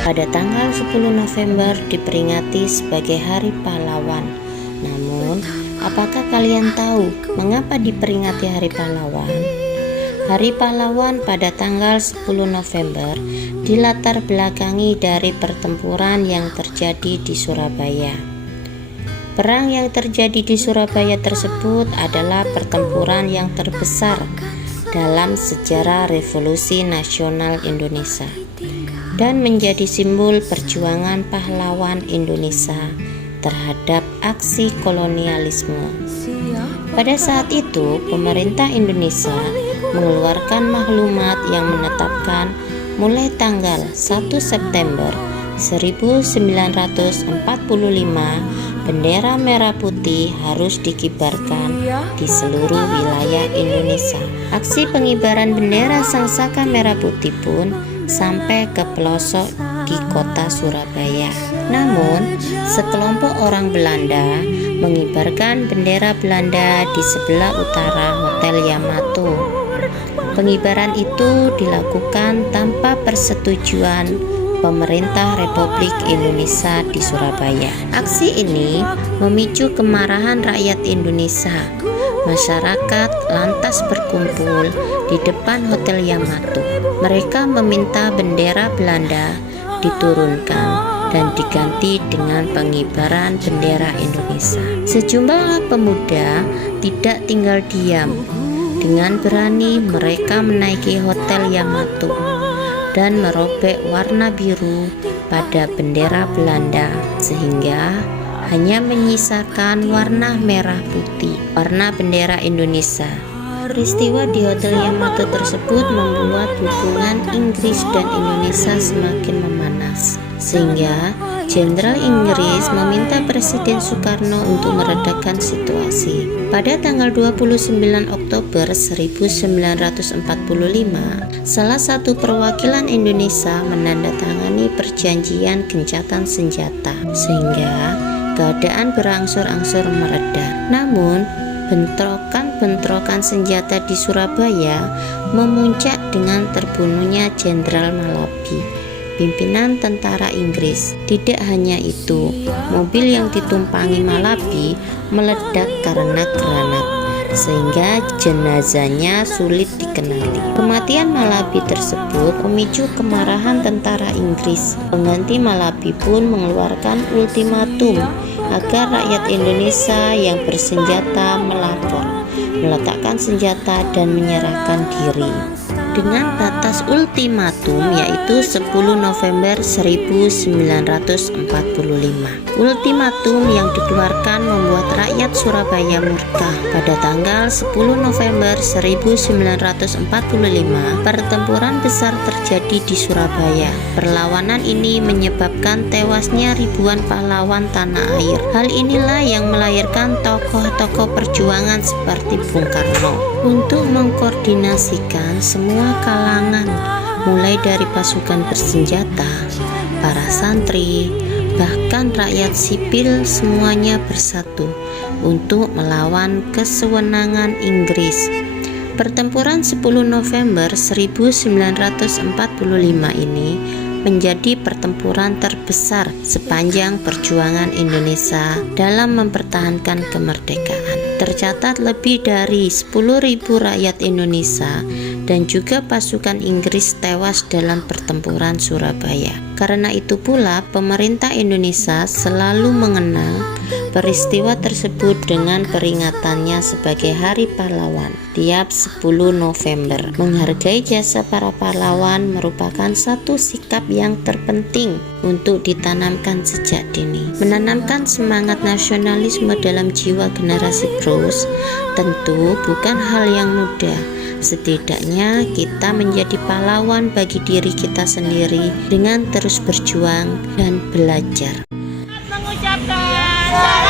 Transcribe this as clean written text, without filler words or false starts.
Pada tanggal 10 November diperingati sebagai Hari Pahlawan. Namun, apakah kalian tahu mengapa diperingati Hari Pahlawan? Hari Pahlawan pada tanggal 10 November dilatar belakangi dari pertempuran yang terjadi di Surabaya. Perang yang terjadi di Surabaya tersebut adalah pertempuran yang terbesar dalam sejarah Revolusi Nasional Indonesia dan menjadi simbol perjuangan pahlawan Indonesia terhadap aksi kolonialisme. Pada saat itu, pemerintah Indonesia mengeluarkan maklumat yang menetapkan mulai tanggal 1 September 1945 bendera merah putih harus dikibarkan di seluruh wilayah Indonesia. Aksi pengibaran bendera Sangsaka merah putih pun sampai ke pelosok di kota Surabaya. Namun, sekelompok orang Belanda mengibarkan bendera Belanda di sebelah utara Hotel Yamato. Pengibaran itu dilakukan tanpa persetujuan pemerintah Republik Indonesia di Surabaya. Aksi ini memicu kemarahan rakyat Indonesia. Masyarakat lantas berkumpul di depan Hotel Yamato. Mereka meminta bendera Belanda diturunkan dan diganti dengan pengibaran bendera Indonesia. Sejumlah pemuda tidak tinggal diam. Dengan berani mereka menaiki Hotel Yamato dan merobek warna biru pada bendera Belanda sehingga hanya menyisakan warna merah putih, warna bendera Indonesia. Peristiwa di Hotel Yamato tersebut membuat hubungan Inggris dan Indonesia semakin memanas, sehingga Jenderal Inggris meminta Presiden Soekarno untuk meredakan situasi. Pada tanggal 29 Oktober 1945, salah satu perwakilan Indonesia menandatangani perjanjian gencatan senjata, sehingga keadaan berangsur-angsur mereda. Namun, bentrokan senjata di Surabaya memuncak dengan terbunuhnya Jenderal Malabi, pimpinan tentara Inggris. Tidak hanya itu, mobil yang ditumpangi Malabi meledak karena granat, sehingga jenazahnya sulit dikenali. Kematian Malabi tersebut memicu kemarahan tentara Inggris. Pengganti Malabi pun mengeluarkan ultimatum agar rakyat Indonesia yang bersenjata melapor, meletakkan senjata dan menyerahkan diri. Dengan batas ultimatum yaitu 10 November 1945. Ultimatum yang dikeluarkan membuat rakyat Surabaya murka. Pada tanggal 10 November 1945, pertempuran besar terjadi di Surabaya. Perlawanan ini menyebabkan tewasnya ribuan pahlawan tanah air. Hal inilah yang melahirkan tokoh-tokoh perjuangan seperti Bung Karno untuk mengkoordinasikan semua kalangan, mulai dari pasukan bersenjata, para santri, bahkan rakyat sipil, semuanya bersatu untuk melawan kesewenangan Inggris. Pertempuran 10 November 1945 ini menjadi pertempuran terbesar sepanjang perjuangan Indonesia dalam mempertahankan kemerdekaan. Tercatat lebih dari 10.000 rakyat Indonesia dan juga pasukan Inggris tewas dalam pertempuran Surabaya. Karena itu pula pemerintah Indonesia selalu mengenang peristiwa tersebut dengan peringatannya sebagai Hari Pahlawan tiap 10 November. Menghargai jasa para pahlawan merupakan satu sikap yang terpenting untuk ditanamkan sejak dini. Menanamkan semangat nasionalisme dalam jiwa generasi penerus tentu bukan hal yang mudah. Setidaknya kita menjadi pahlawan bagi diri kita sendiri dengan terus berjuang dan belajar. Mengucapkan